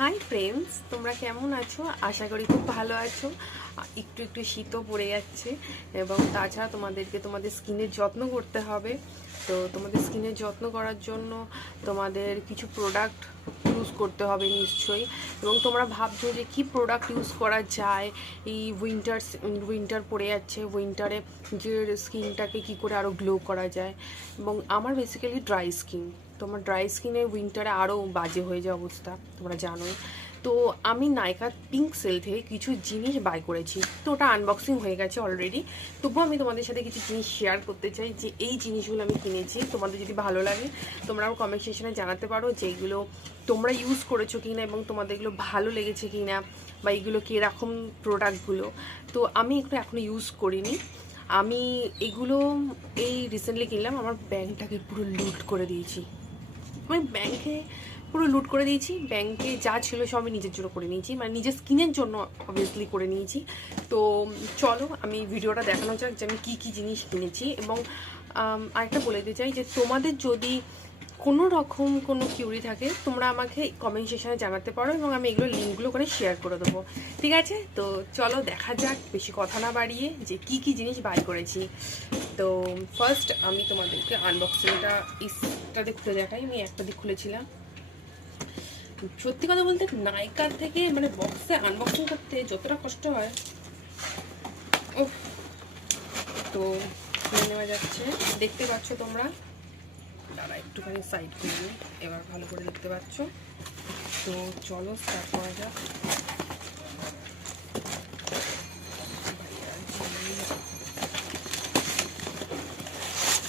Hi friends, তোমরা কেমন আছো? আশা করি খুব ভালো আছো। একটু একটু শীতও পড়ে যাচ্ছে এবং তাছাড়া তোমাদেরকে তোমাদের স্কিনের যত্ন করতে হবে। তো তোমাদের স্কিনের যত্ন করার জন্য তোমাদের কিছু প্রোডাক্ট ইউজ করতে হবে নিশ্চয়ই। এবং তোমরা ভাবছো যে কি প্রোডাক্ট ইউজ করা যায়, এই উইন্টার পড়ে যাচ্ছে, উইন্টারে যে স্কিনটাকে কি করে আরও গ্লো করা যায়। এবং আমার বেসিক্যালি ড্রাই স্কিন, তোমার ড্রাই স্কিনে উইন্টারে আরও বাজে হয়ে যায় অবস্থা, তোমরা জানোই। তো আমি নাইকা পিঙ্ক সেল থেকে কিছু জিনিস বাই করেছি, তো ওটা আনবক্সিং হয়ে গেছে অলরেডি। তবুও আমি তোমাদের সাথে কিছু জিনিস শেয়ার করতে চাই যে এই জিনিসগুলো আমি কিনেছি। তোমাদের যদি ভালো লাগে তোমরাও কমেন্ট সেকশনে জানাতে পারো যে এইগুলো তোমরা ইউজ করেছো কিনা এবং তোমাদের এগুলো ভালো লেগেছে কিনা, বা এইগুলো কীরকম প্রোডাক্টগুলো। তো আমি এগুলো এখনও ইউজ করিনি। আমি এগুলো এই রিসেন্টলি কিনলাম, আমার ব্যাংকটাকে পুরো লুট করে দিয়েছি। আমি ব্যাংকে পুরো লুট করে দিয়েছি, ব্যাংকে যা ছিল সব আমি নিজের জন্য করে নিয়েছি, মানে নিজের স্কিনের জন্য অবভিয়াসলি করে নিয়েছি। তো চলো আমি ভিডিওটা দেখানো যাক যে আমি কী কী জিনিস কিনেছি। এবং আরেকটা বলে দিতে চাই যে তোমাদের যদি কোনো রকম কোনো কিউরি থাকে তোমরা আমাকে কমেন্ট সেকশনে জানাতে পারো এবং আমি এগুলো লিঙ্কগুলো করে শেয়ার করে দেবো, ঠিক আছে? তো চলো দেখা যাক বেশি কথা না বাড়িয়ে যে কি কি জিনিস বাই করেছি। তো ফার্স্ট আমি তোমাদেরকে আনবক্সিংটা ইসটাতে খুলে দেখাই। আমি একটা দিক খুলেছিলাম। সত্যি কথা বলতে নাইকার থেকে মানে বক্সে আনবক্সিং করতে যতটা কষ্ট হয়, ও তো খুলে নেওয়া যাচ্ছে। দেখতে পাচ্ছ তোমরা, দাঁড়া একটুখানি সাইড করে নিই, এবার ভালো করে দেখতে পাচ্ছ। তো চলো স্টার্ট করা যাক।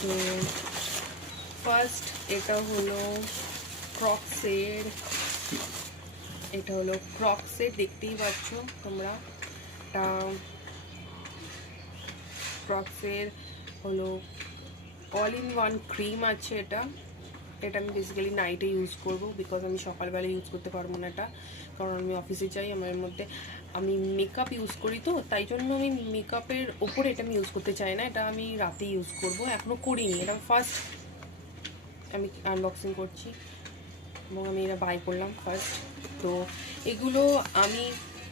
তো ফার্স্ট এটা হলো ক্রক্সের, দেখতেই পাচ্ছ তোমরা। এটা ক্রক্সের হলো অল ইন ওয়ান ক্রিম আছে। এটা আমি বেসিক্যালি নাইটে ইউজ করব, বিকজ আমি সকালবেলা ইউজ করতে পারবো না এটা, কারণ আমি অফিসে যাই। আমার মধ্যে আমি মেকআপ ইউজ করি, তো তাই জন্য আমি মেকআপের ওপরে এটা আমি ইউজ করতে চাই না। এটা আমি রাতে ইউজ করব, এখনও করিনি। এটা ফার্স্ট আমি আনবক্সিং করছি এবং আমি এটা বাই করলাম ফার্স্ট। তো এগুলো আমি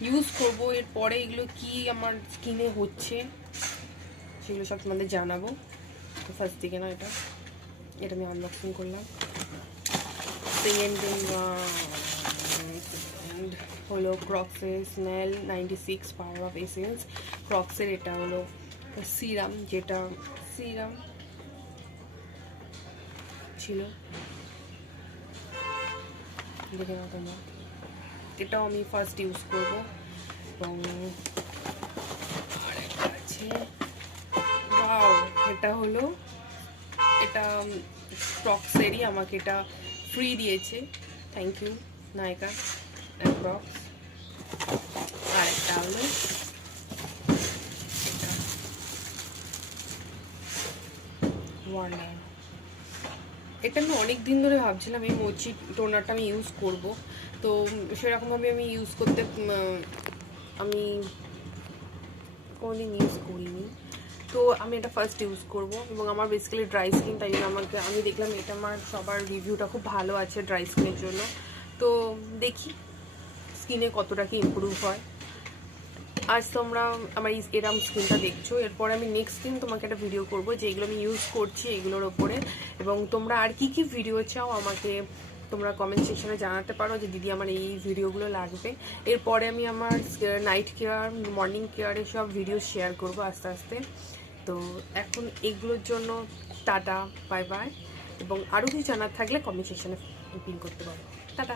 ইউজ করব, এরপরে এগুলো কি আমার স্কিনে হচ্ছে সেগুলো সব তোমাদের জানাবো। তো ফার্স্ট দিকে না, এটা আমি আনবক্সিং করলাম। সেকেন্ড হলো ক্রক্সের স্মেল 96 পাওয়ার অফ এসেন্স। ক্রক্সের এটা হলো সিরাম, যেটা সিরাম ছিল, দেখে নাও তোমরা। এটাও আমি ফার্স্ট ইউজ করব। এবং আর একটা আছে, ওয়াও, এটা হলো, এটা ক্রক্সেরই, আমাকে এটা ফ্রি দিয়েছে, thank you Nykaa and Crocs. আর একটা হলো এটা ওয়ান্ডার। এটা আমি অনেক দিন ধরে ভাবছিলাম এই মোচি টোনারটা আমি ইউজ করব, তো সেরকমভাবে আমি ইউজ করতে আমি কোনোদিন ইউজ করিনি। তো আমি এটা ফার্স্ট ইউজ করব এবং আমার বেসিক্যালি ড্রাই স্কিন, তাই জন্য আমি দেখলাম এটা আমার সবার রিভিউটা খুব ভালো আছে ড্রাই স্কিনের জন্য। তো দেখি স্কিনে কতটা কি ইমপ্রুভ হয়। আজ তোমরা আমার এরম স্কিনটা দেখছো, এরপরে আমি নেক্সট দিন তোমাকে একটা ভিডিও করব যে এগুলো আমি ইউজ করছি এগুলোর ওপরে। এবং তোমরা আর কি কি ভিডিও চাও আমাকে তোমরা কমেন্ট সেকশনে জানাতে পারো যে দিদি আমার এই ভিডিওগুলো লাগবে। এরপরে আমি আমার নাইট কেয়ার, মর্নিং কেয়ারের সব ভিডিও শেয়ার করব আস্তে আস্তে। তো এখন এগুলোর জন্য টাটা, বাই বাই। এবং আরও কিছু জানার থাকলে কমেন্ট সেকশনে পিন করতে পারো। টাটা।